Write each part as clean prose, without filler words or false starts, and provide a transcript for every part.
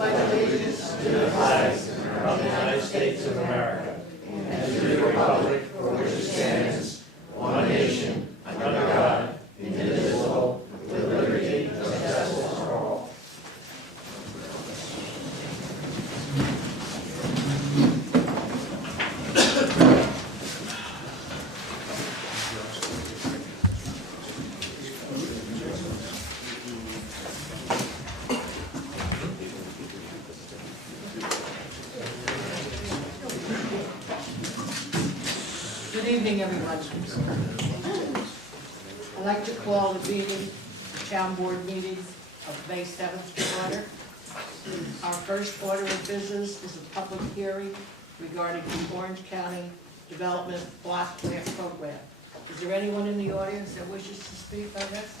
pledge allegiance to the flag of the United States of America and to the republic for which it stands, one nation, under God, indivisible, with liberty and justice for all. Good evening, everyone. I'd like to call the meeting, the town board meeting of May 7th to order. Our first order of business is a public hearing regarding the Orange County Development Block Grant Program. Is there anyone in the audience that wishes to speak on this?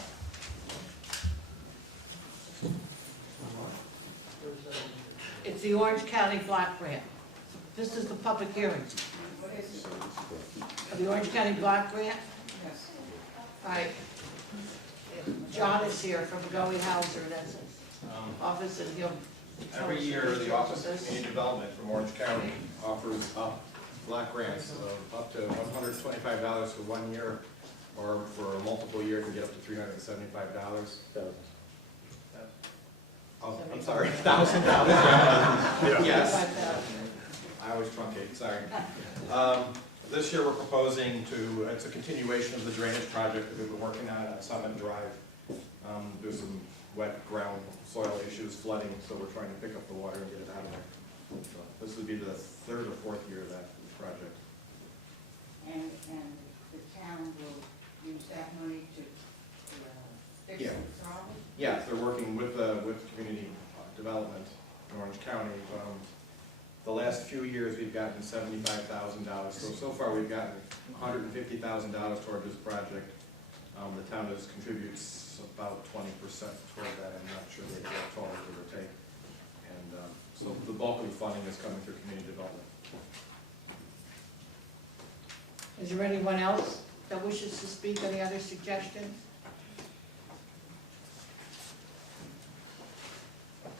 It's the Orange County Block Grant. This is the public hearing. Of the Orange County Block Grant? Yes. All right. John is here from Goey Hauser, that's his office, and he'll. Every year, the Office of Community Development from Orange County offers block grants of up to $125 for 1 year, or for multiple years, you get up to $375. Oh, I'm sorry, $1,000. Yes. I always truncate, sorry. This year we're proposing to, it's a continuation of the drainage project that we've been working on Summit Drive. There's some wet ground soil issues, flooding, so we're trying to pick up the water and get it out of there. So this would be the third or fourth year of that project. And the town will use that money to fix Yeah. the problem? Yeah, they're working with community development in Orange County. The last few years, we've gotten $75,000. So far, we've gotten $150,000 toward this project. The town contributes about 20% toward that. I'm not sure the exact total, give or take. And so the bulk of the funding is coming through community development. Is there anyone else that wishes to speak? Any other suggestions?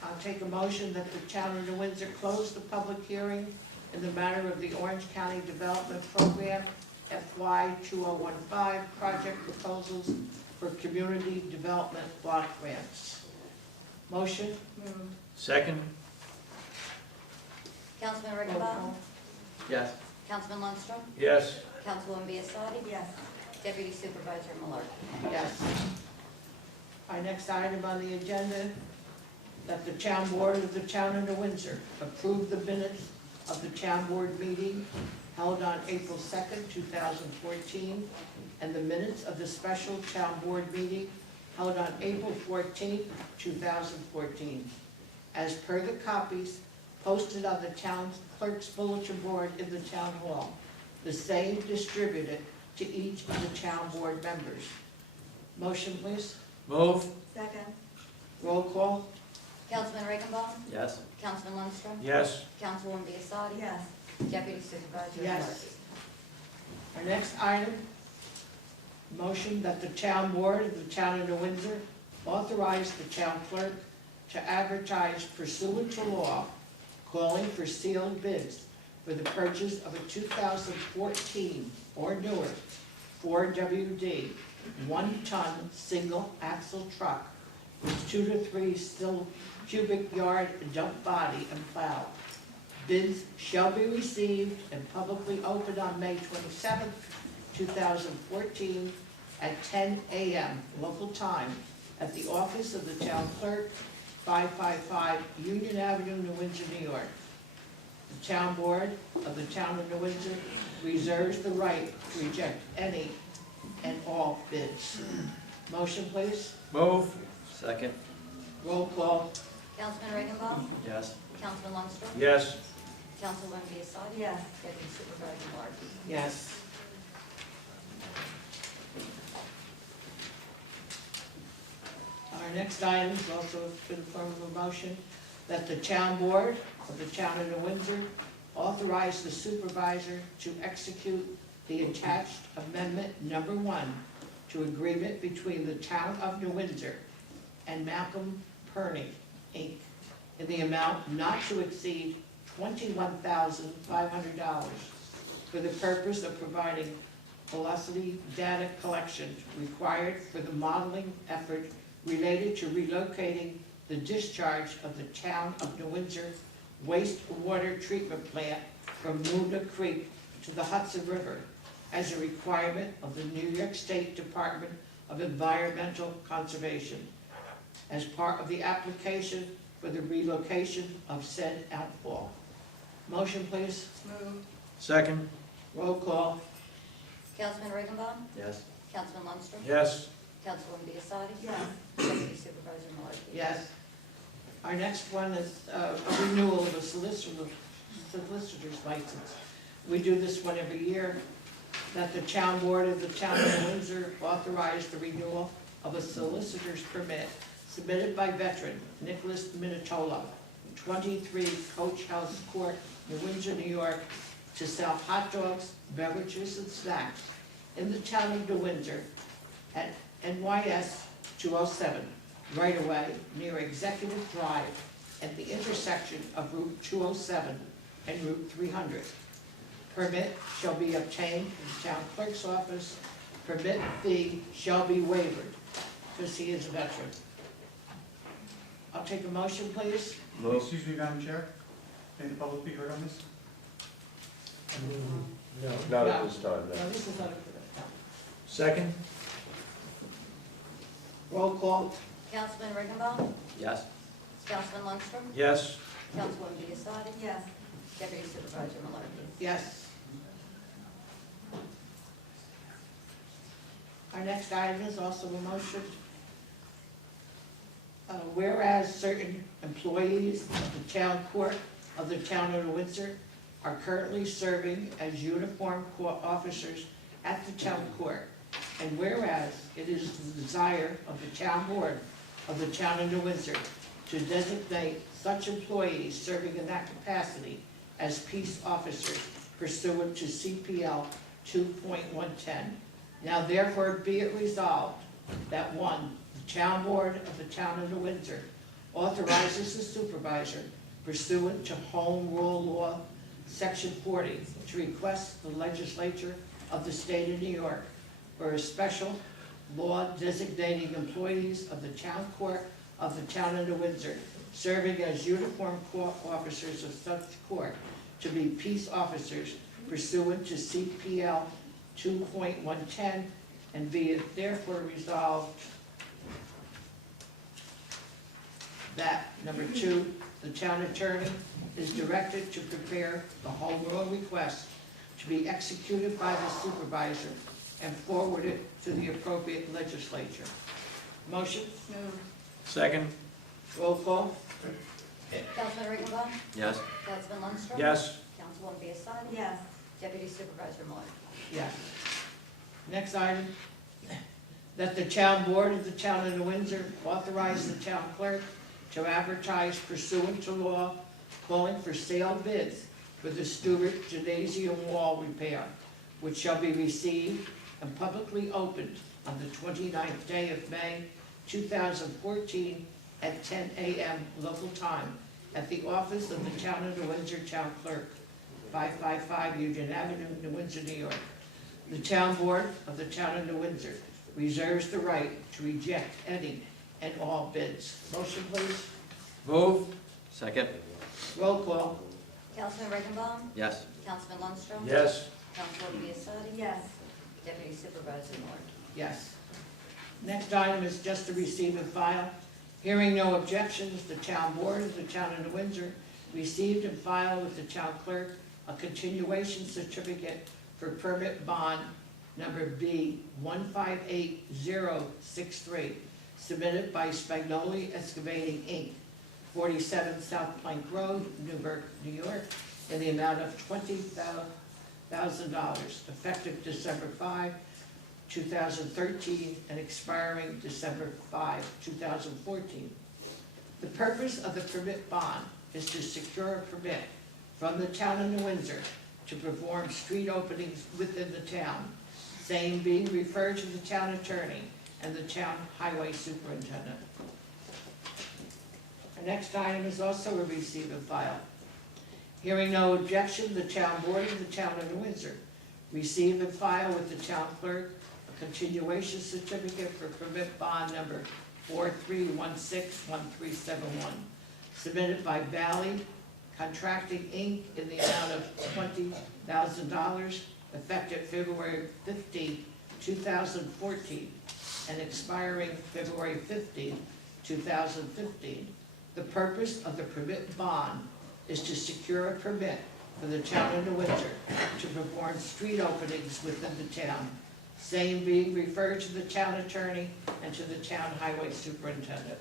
I'll take a motion that the town of New Windsor close the public hearing in the matter of the Orange County Development Program FY 2015 project proposals for community development block grants. Motion? Second? Councilman Roll Rickenbaum? call. Yes. Councilman Lundstrom? Yes. Councilwoman Biassadi? Yes. Deputy Supervisor Millard? Yes. Our next item on the agenda, that the town board of the town of New Windsor approve the minutes of the town board meeting held on April 2nd, 2014, and the minutes of the special town board meeting held on April 14th, 2014, as per the copies posted on the town clerk's bulletin board in the town hall, the same distributed to each of the town board members. Motion, please. Move. Second. Roll call. Councilman Rickenbaum? Yes. Councilman Lundstrom? Yes. Councilwoman Biassadi? Yes. Deputy Supervisor Millard? Yes. Our next item, motion that the town board of the town of New Windsor authorize the town clerk to advertise pursuant to law, calling for sealed bids for the purchase of a 2014 or newer 4WD 1-ton single axle truck with 2 to 3 still cubic yard dump body and plow. Bids shall be received and publicly opened on May 27th, 2014 at 10 a.m. local time at the office of the town clerk, 555 Union Avenue, New Windsor, New York. The town board of the town of New Windsor reserves the right to reject any and all bids. Motion, please. Move. Second? Roll call. Councilman Rickenbaum? Yes. Councilman Lundstrom? Yes. Councilwoman Biassadi? Yes. Deputy Supervisor Millard? Yes. Our next item is also in the form of a motion that the town board of the town of New Windsor authorize the supervisor to execute the attached amendment number 1 to agreement between the town of New Windsor and Malcolm Perney, Inc. in the amount not to exceed $21,500 for the purpose of providing velocity data collection required for the modeling effort related to relocating the discharge of the town of New Windsor wastewater treatment plant from Moona Creek to the Hudson River as a requirement of the New York State Department of Environmental Conservation as part of the application for the relocation of said outfall. Motion, please. Move. Second. Roll call. Councilman Riggenbaum? Yes. Councilman Lundstrom? Yes. Councilwoman Biassadi? Yes. Deputy Supervisor Malarkey? Yes. Our next one is a renewal of a solicitor's license. We do this one every year, that the town board of the town of Windsor authorize the renewal of a solicitor's permit submitted by veteran Nicholas Minatola, 23 Coach House Court, New Windsor, New York, to sell hot dogs, beverages, and snacks in the town of New Windsor at NYS 207, right away near Executive Drive at the intersection of Route 207 and Route 300. Permit shall be obtained from the town clerk's office. Permit fee shall be waived, because he is a veteran. I'll take a motion, please. Move. Excuse me, Madam Chair, may the public be heard on this? Not at this time, No, no. this is not a, Second. roll call. Councilman Riggenbaum? Yes. Councilman Lundstrom? Yes. Councilwoman Biassadi? Yes. Deputy Supervisor Malarkey? Yes. Our next item is also a motion. Whereas certain employees of the town court of the town of Windsor are currently serving as uniformed court officers at the town court, and whereas it is the desire of the town board of the town of New Windsor to designate such employees serving in that capacity as peace officers pursuant to CPL 2.110. Now therefore be it resolved that one, the town board of the town of New Windsor authorizes the supervisor pursuant to Home Rule Law, Section 40, to request the legislature of the state of New York for a special law designating employees of the town court of the town of New Windsor serving as uniformed court officers of such court to be peace officers pursuant to CPL 2.110, and be it therefore resolved that, number two, the town attorney is directed to prepare the home rule request to be executed by the supervisor and forwarded to the appropriate legislature. Motion? Move. Second. Roll call? Councilman Riggenbaum? Yes. Councilman Lundstrom? Yes. Councilwoman Biassadi? Yes. Deputy Supervisor Malarkey? Yes. Next item, that the town board of the town of New Windsor authorize the town clerk to advertise pursuant to law, calling for sale bids for the Stewart Gymnasium wall repair, which shall be received and publicly opened on the 29th day of May, 2014 at 10 a.m. local time at the office of the town of New Windsor Town Clerk, 555 Union Avenue, New Windsor, New York. The town board of the town of New Windsor reserves the right to reject any and all bids. Motion, please. Move. Second. Roll call. Councilman Riggenbaum? Yes. Councilman Lundstrom? Yes. Councilwoman Biassadi? Yes. Deputy Supervisor Malarkey? Yes. Next item is just to receive and file. Hearing no objections, the town board of the town of New Windsor received and filed with the town clerk a continuation certificate for permit bond number B 158063, submitted by Spagnoli Excavating, Inc., 47 South Plank Road, Newburgh, New York, in the amount of $20,000, effective December 5, 2013, and expiring December 5, 2014. The purpose of the permit bond is to secure a permit from the town of New Windsor to perform street openings within the town, same being referred to the town attorney and the town highway superintendent. Our next item is also a receive and file. Hearing no objection, the town board of the town of New Windsor receive and file with the town clerk a continuation certificate for permit bond number 43161371, submitted by Valley Contracting, Inc. in the amount of $20,000, effective February 15, 2014, and expiring February 15, 2015. The purpose of the permit bond is to secure a permit for the town of New Windsor to perform street openings within the town, same being referred to the town attorney and to the town highway superintendent.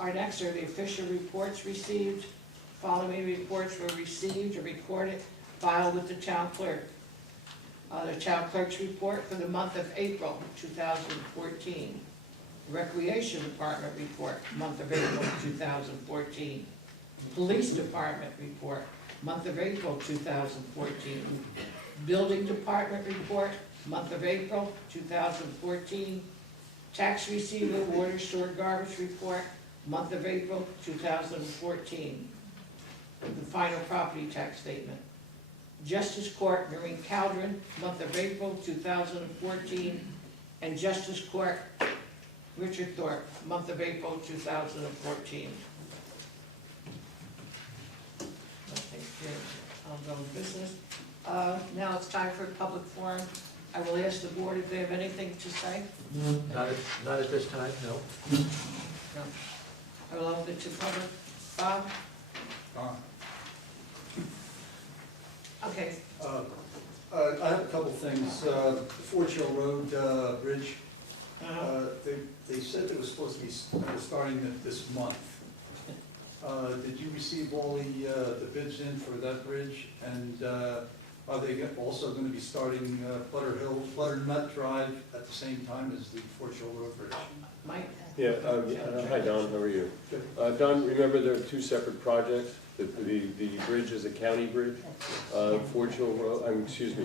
Our next are the official reports received. Following reports were received and recorded, filed with the town clerk. The town clerk's report for the month of April 2014. Recreation Department report, month of April 2014. Police Department report, month of April 2014. Building Department report, month of April 2014. Tax receiver, water, sewer, garbage report, month of April 2014. The final property tax statement. Justice Court, Noreen Caldron, month of April 2014. And Justice Court, Richard Thorpe, month of April 2014. I'll go with business. Now it's time for a public forum. I will ask the board if they have anything to say. Not at this time, no. No. I will open it to public. Bob? Okay. I have a couple things. Forge Hill Road Bridge, they said it was supposed to be starting this month. Did you receive all the bids in for that bridge? And are they also going to be starting Butternut Drive at the same time as the Forge Hill Road Bridge? Mike? Yeah, hi Don, how are you? Don, remember there are two separate projects. The bridge is a county bridge. Forge Hill Road,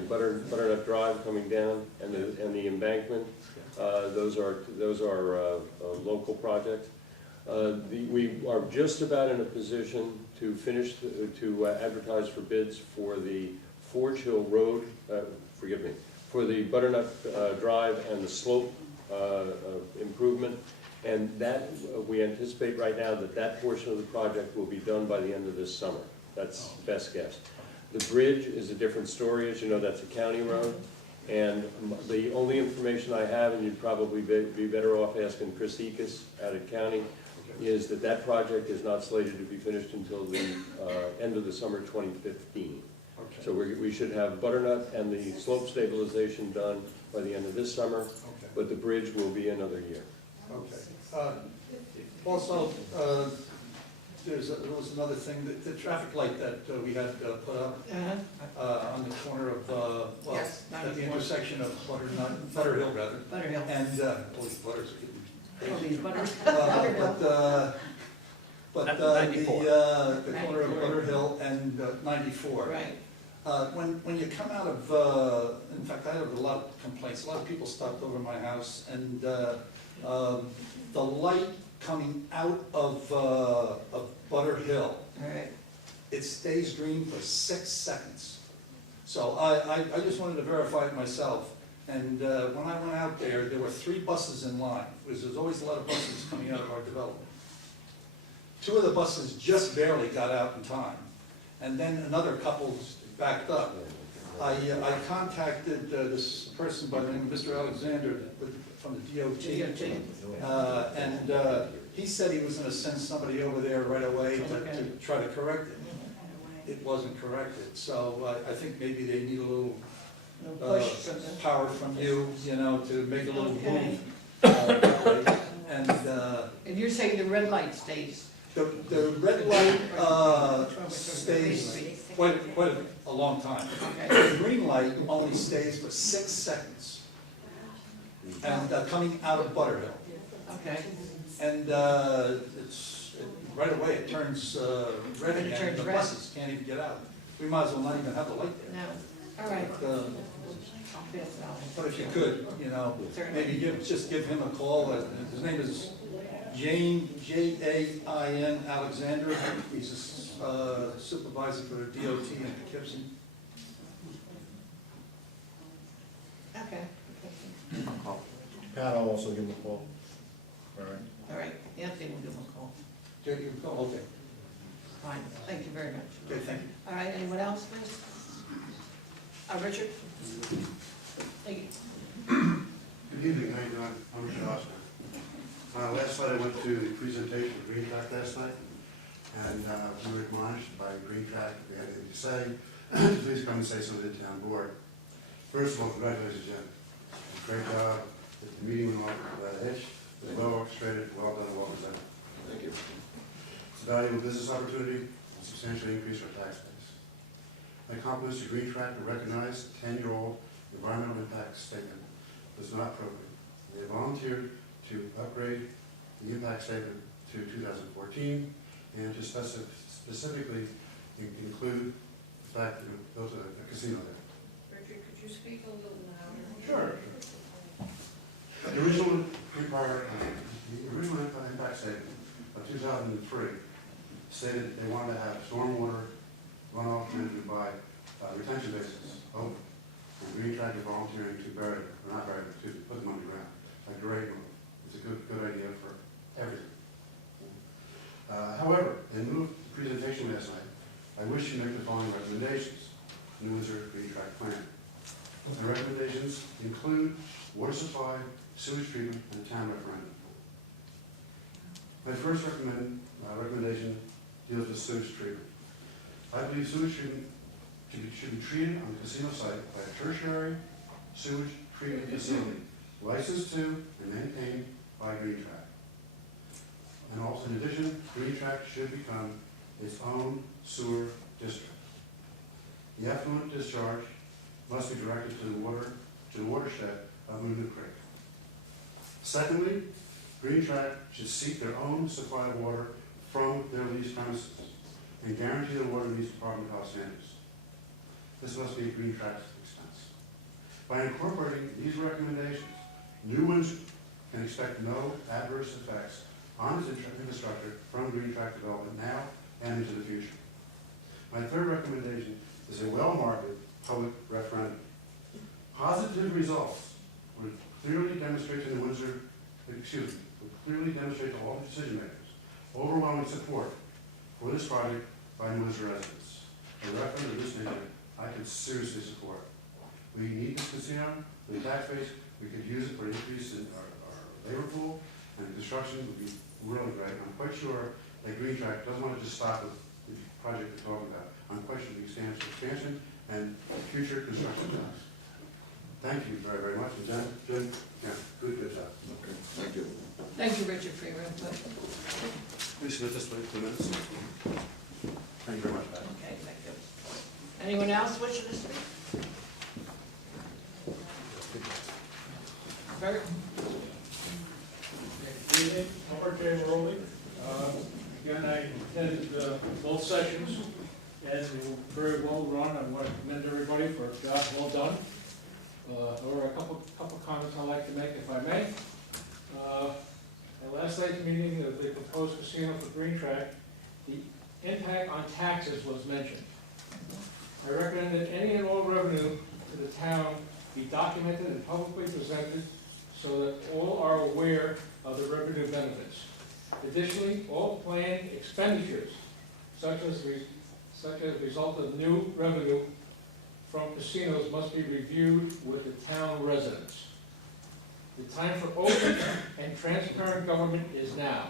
Butternut Drive coming down, and the embankment. Those are local projects. We are just about in a position to finish to advertise for bids for the Forge Hill Road. For the Butternut Drive and the slope improvement. And that, we anticipate right now that portion of the project will be done by the end of this summer. That's best guess. The bridge is a different story. As you know, that's a county road. And the only information I have, and you'd probably be better off asking Chris Ekus out of county, is that project is not slated to be finished until the end of the summer 2015. Okay. So we should have Butternut and the slope stabilization done by the end of this summer, Okay. but the bridge will be another year. Okay. Also, there was another thing, the traffic light that we had put up on the corner of, Yes, at the 94. intersection of Butterhill rather. Butterhill. And, holy butters are getting Oh, these butters. but At the 94. corner of Butterhill and 94. Right. When you come out of, in fact, I have a lot of complaints. A lot of people stopped over my house, and the light coming out of Butterhill, All right. it stays green for 6 seconds. So I just wanted to verify it myself. And when I went out there, there were 3 buses in line, because there's always a lot of buses coming out of our development. 2 of the buses just barely got out in time, and then another couple backed up. I contacted this person by the name of Mr. Alexander from the DOT, and he said he was going to send somebody over there right away to try to correct it. It wasn't corrected, so I think maybe they need a little No push from them. power from you, to make a little Okay. move. And you're saying the red light stays? The red light stays quite a long time. Okay. The green light only stays for 6 seconds, and coming out of Butterhill. Okay. And right away it turns red And it again, turns the red. buses can't even get out. We might as well not even have the light there. No. All right. But, I'll pass it out. But if you could, maybe just give him a call. His name is Jain Alexander. He's a supervisor for DOT in Poughkeepsie. Okay. Pat, I'll also give him a call. All right. All right, Anthony will give him a call. Okay, Fine, thank you very much. okay, thank you. All right, anyone else, please? Richard? Thank you. Good evening, how you doing? I'm Richard Oscar. Last night I went to the presentation of Green Track last night, and we were admonished by Green Track, if we had anything to say, please come and say something to the town board. First of all, congratulations, Jen. Great job. The meeting went off without a hitch. It was well orchestrated, well done, and well presented. Thank you. It's a valuable business opportunity and substantially increase our tax base. My compliments to Green Track to recognize the 10-year-old environmental impact statement was not appropriate. They volunteered to upgrade the impact statement to 2014 and to specifically include the fact that it built a casino there. Richard, could you speak a little louder? Sure. The original impact statement of 2003 stated that they wanted to have stormwater runoff management by retention bases open. And Green Track is volunteering to bury it, or not bury it, to put them underground. A great move. It's a good idea for everything. However, in lieu of the presentation last night, I wish to make the following recommendations. New Windsor Green Track Plan. The recommendations include water supply, sewage treatment, and a town referendum. My first recommendation deals with sewage treatment. I believe sewage treatment should be treated on the casino site by a tertiary sewage treatment facility, licensed to and maintained by Green Track. And also, in addition, Green Track should become its own sewer district. The effluent discharge must be directed to the watershed of Moonoo Creek. Secondly, Green Track should seek their own supply of water from their leased premises and guarantee the water meets Department of Health standards. This must be at Green Track's expense. By incorporating these recommendations, New Windsor can expect no adverse effects on its infrastructure from Green Track development now and into the future. My third recommendation is a well-marketed public referendum. Positive results would clearly demonstrate to the would clearly demonstrate to all the decision makers overwhelming support for this project by New Windsor residents. A referendum of this nature I could seriously support. We need this casino for the tax base. We could use it for an increase in our labor pool, and the construction would be really great. I'm quite sure that Green Track doesn't want to just stop with the project we're talking about. I'm quite sure the expansion and future construction plans. Thank you very, very much. And Jen, yeah, good job. Okay, thank you. Thank you, Richard, for your input. Please submit this way, 2 minutes. Thank you very much, Pat. Okay, thank you. Anyone else wishing to speak? Bert? Good evening, Robert J. Rowley. Again, I attended both sessions, and they were very well run. I want to commend everybody for a job well done. There were a couple comments I'd like to make, if I may. At last night's meeting of the proposed casino for Green Track, the impact on taxes was mentioned. I recommend that any and all revenue to the town be documented and publicly presented so that all are aware of the revenue benefits. Additionally, all planned expenditures, such as a result of new revenue from casinos, must be reviewed with the town residents. The time for open and transparent government is now.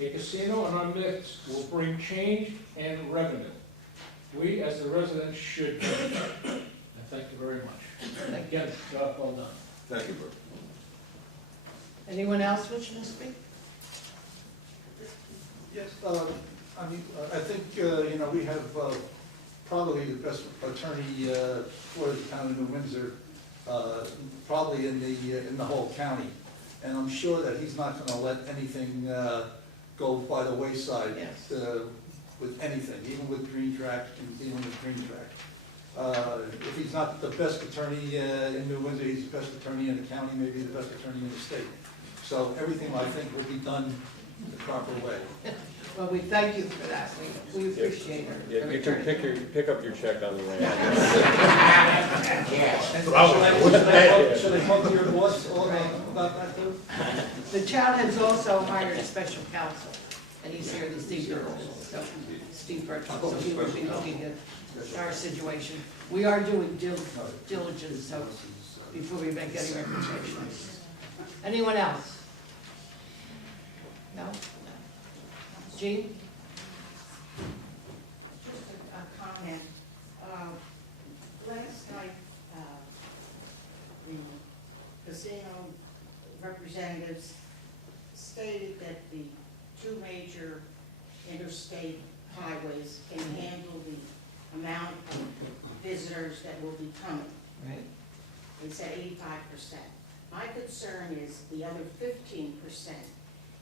A casino in our midst will bring change and revenue. We, as the residents, should benefit. And thank you very much. Again, job well done. Thank you, Bert. Anyone else wishing to speak? Yes, I think, we have probably the best attorney for the town of New Windsor, probably in the whole county. And I'm sure that he's not gonna let anything go by the wayside Yes. with anything, even with Green Track, and even with Green Track. If he's not the best attorney in New Windsor, he's the best attorney in the county, maybe the best attorney in the state. So everything, I think, will be done the proper way. Well, we thank you for that. We appreciate it. Yeah, you can pick up your check on the way out. And should I talk to your boss about that too? The town has also hired a special counsel, and he's here this evening, so Steve Burton, so he will be looking at our situation. We are doing diligence, so before we make any recommendations. Anyone else? No? Jean? Just a comment. Last night, the casino representatives stated that the two major interstate highways can handle the amount of visitors that will be coming. Right. They said 85%. My concern is the other 15%,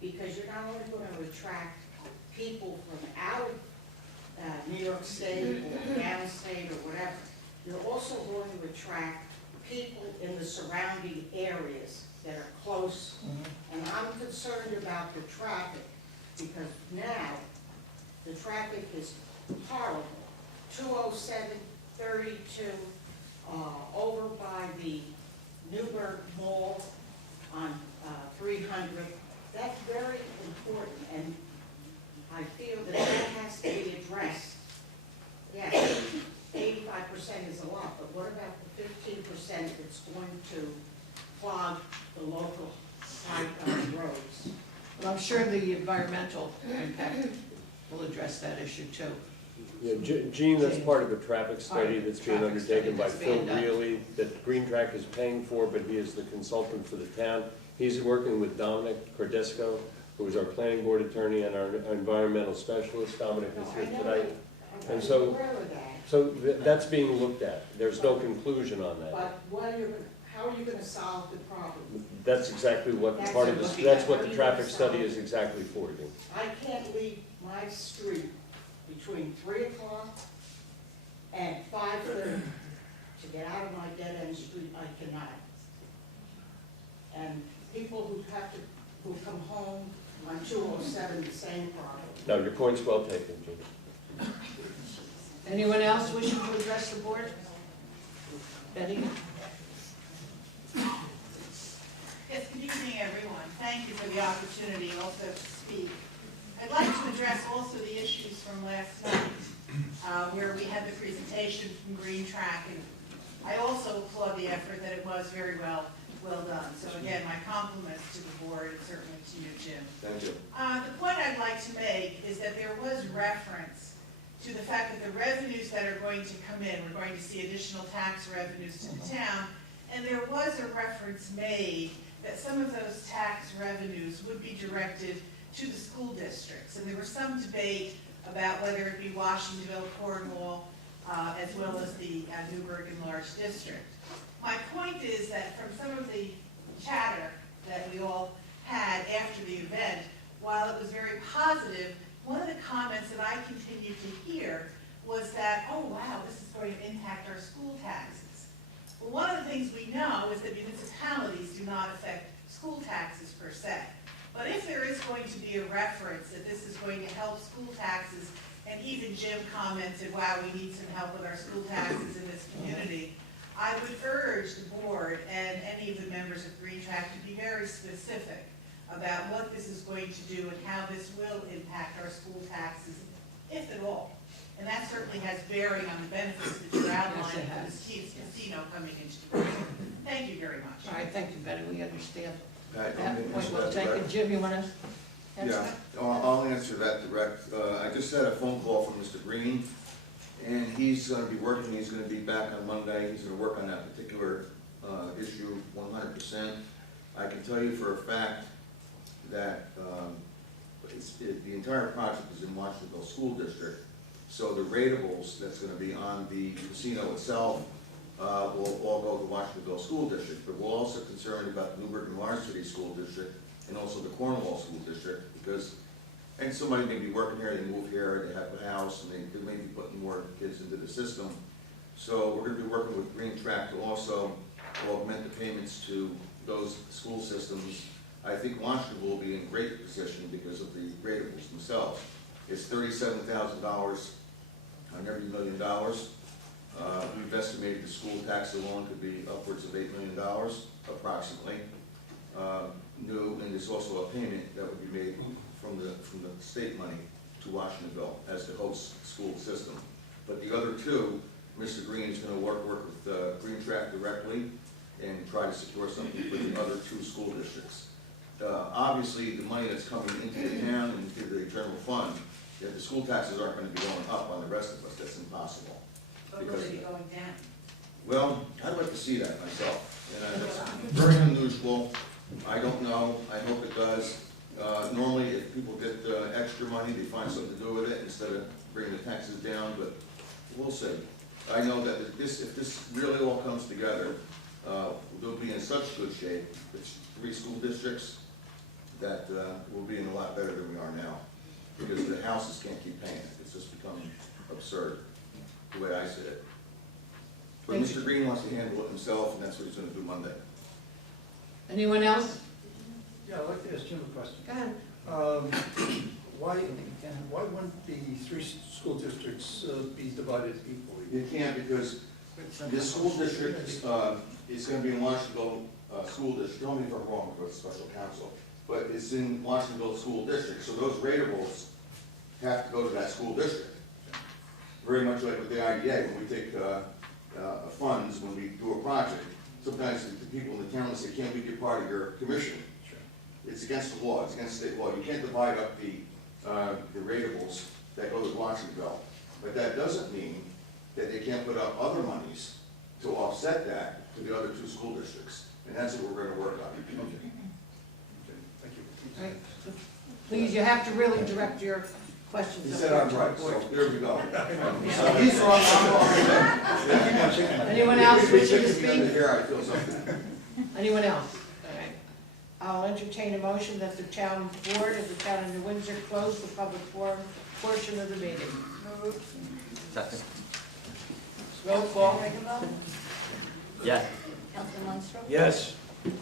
because you're not only going to attract people from out of New York State or downstate or whatever, you're also going to attract people in the surrounding areas that are close. And I'm concerned about the traffic, because now the traffic is horrible. 207, 32, over by the Newburgh Mall on 300. That's very important, and I feel that that has to be addressed. Yes, 85% is a lot, but what about the 15% that's going to clog the local roads? Well, I'm sure the environmental impact will address that issue too. Yeah, Gene, that's part of a traffic study that's being Traffic study undertaken by that's Phil being done. Greeley, that Green Track is paying for, but he is the consultant for the town. He's working with Dominic Cordesco, who is our planning board attorney and our environmental specialist. Dominic is here tonight. And so- I'm aware of that, So that's being looked at. There's no conclusion on that. but how are you going to solve the problem? That's exactly what part of this, that's what the traffic study is exactly for, Gene. I can't leave my street between 3 o'clock and 5:30 to get out of my dead-end street. I cannot. And people who come home on 207, the same problem. No, your point's well taken, Gene. Anyone else wishing to address the board? Betty? Yes, good evening, everyone. Thank you for the opportunity also to speak. I'd like to address also the issues from last night, where we had the presentation from Green Track, and I also applaud the effort that it was very well done. So again, my compliments to the board and certainly to you, Jim. Thank you. The point I'd like to make is that there was reference to the fact that the revenues that are going to come in, we're going to see additional tax revenues to the town, and there was a reference made that some of those tax revenues would be directed to the school districts. And there was some debate about whether it be Washingtonville, Cornwall, as well as the Newburgh Enlarged District. My point is that from some of the chatter that we all had after the event, while it was very positive, one of the comments that I continued to hear was that, oh wow, this is going to impact our school taxes. Well, one of the things we know is that municipalities do not affect school taxes per se. But if there is going to be a reference that this is going to help school taxes, and even Jim commented, wow, we need some help with our school taxes in this community, I would urge the board and any of the members of Green Track to be very specific about what this is going to do and how this will impact our school taxes, if at all. And that certainly has bearing on the benefits that you're outlining for this casino coming into the region. Thank you very much. All right, thank you, Betty, we understand. I'll That point answer well that taken. direct. Jim, you want to answer Yeah, that? I'll answer that direct. I just had a phone call from Mr. Green, and he's gonna be working, he's gonna be back on Monday, he's gonna work on that particular issue 100%. I can tell you for a fact that the entire project is in Washingtonville School District, so the ratables that's gonna be on the casino itself will all go to Washingtonville School District, but we're also concerned about the Newburgh and Lawrence City School District and also the Cornwall School District, because, and somebody may be working here, they move here, they have a house, and they may be putting more kids into the system. So we're gonna be working with Green Track to also augment the payments to those school systems. I think Washington will be in great position because of the gradables themselves. It's $37,000 on every $1 million. We've estimated the school tax alone could be upwards of $8 million, approximately. New, and there's also a payment that would be made from the state money to Washingtonville as the host school system. But the other two, Mr. Green is gonna work with Green Track directly and try to secure something for the other two school districts. Obviously, the money that's coming into the town and into the general fund, if the school taxes aren't gonna be going up on the rest of us, that's impossible. But will it be going down? Well, I'd like to see that myself, and that's very unusual. I don't know, I hope it does. Normally, if people get extra money, they find something to do with it instead of bringing the taxes down, but we'll see. I know that if this really all comes together, they'll be in such good shape, it's 3 school districts, that we'll be in a lot better than we are now. Because the houses can't keep paying it, it's just becoming absurd, the way I see it. But Mr. Green wants to handle it himself, and that's what he's gonna do Monday. Anyone else? Yeah, I'd like to ask Jim a question. Go ahead. Why wouldn't the 3 school districts be divided equally? You can't, because this school district is gonna be in Washingtonville School District. Tell me if I'm wrong with special counsel, but it's in Washingtonville School District, so those ratables have to go to that school district. Very much like with the IDA, when we take funds, when we do a project, sometimes the people in the town say, can't we get part of your commission? It's against the law, it's against state law. You can't divide up the ratables that go to Washingtonville. But that doesn't mean that they can't put up other monies to offset that to the other 2 school districts. And that's what we're gonna work on. Okay, thank you. Right. Please, you have to really direct your questions. He up said there I'm to right, the board. so there we go. He's wrong, I'm wrong. Anyone else If we wishing to stick together speak? here, I feel something. Anyone else? All right. I'll entertain a motion that the town board of the town of New Windsor close the public forum portion of the meeting. Second. Roll call. Councilman Regenbaum? Yes. Councilman Lundstrom? Yes.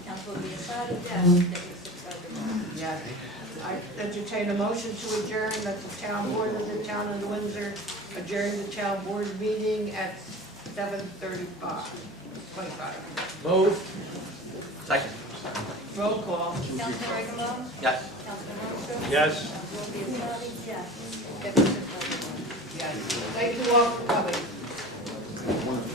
Councilman Biassiatti? Yes. Deputy Supervisor Moore? Yes. I entertain a motion to adjourn that the town board of the town of New Windsor adjourn the town board meeting at 7:25. Move. Second. Roll call. Councilman Regenbaum? Yes. Councilman Lundstrom? Yes. Councilman Biassiatti? Yes. Deputy Supervisor Moore? Yes. Thank you all for coming. Wonderful.